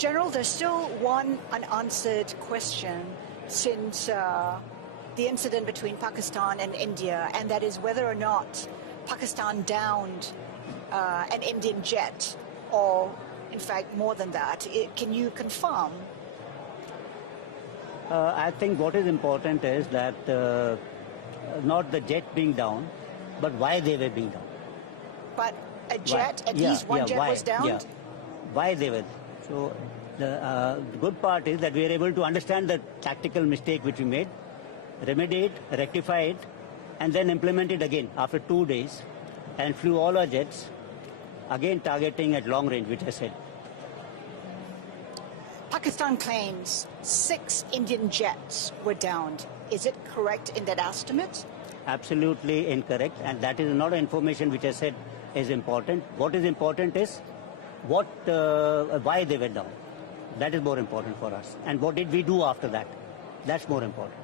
General, there's still one unanswered question since the incident between Pakistan and India, and that is whether or not Pakistan downed an Indian jet, or in fact more than that. Can you confirm? I think what is important is that not the jet being down, but why they were being down. But a jet, at least one jet was downed? Yeah. Why they were. So the good part is that we are able to understand the tactical mistake which we made, remedy it, rectify it, and then implement it again after 2 days, and flew all our jets, again targeting at long range, which I said. Pakistan claims 6 Indian jets were downed. Is it correct in that estimate? Absolutely incorrect, and that is not information which I said is important. What is important is why they were down. That is more important for us. And what did we do after that? That's more important.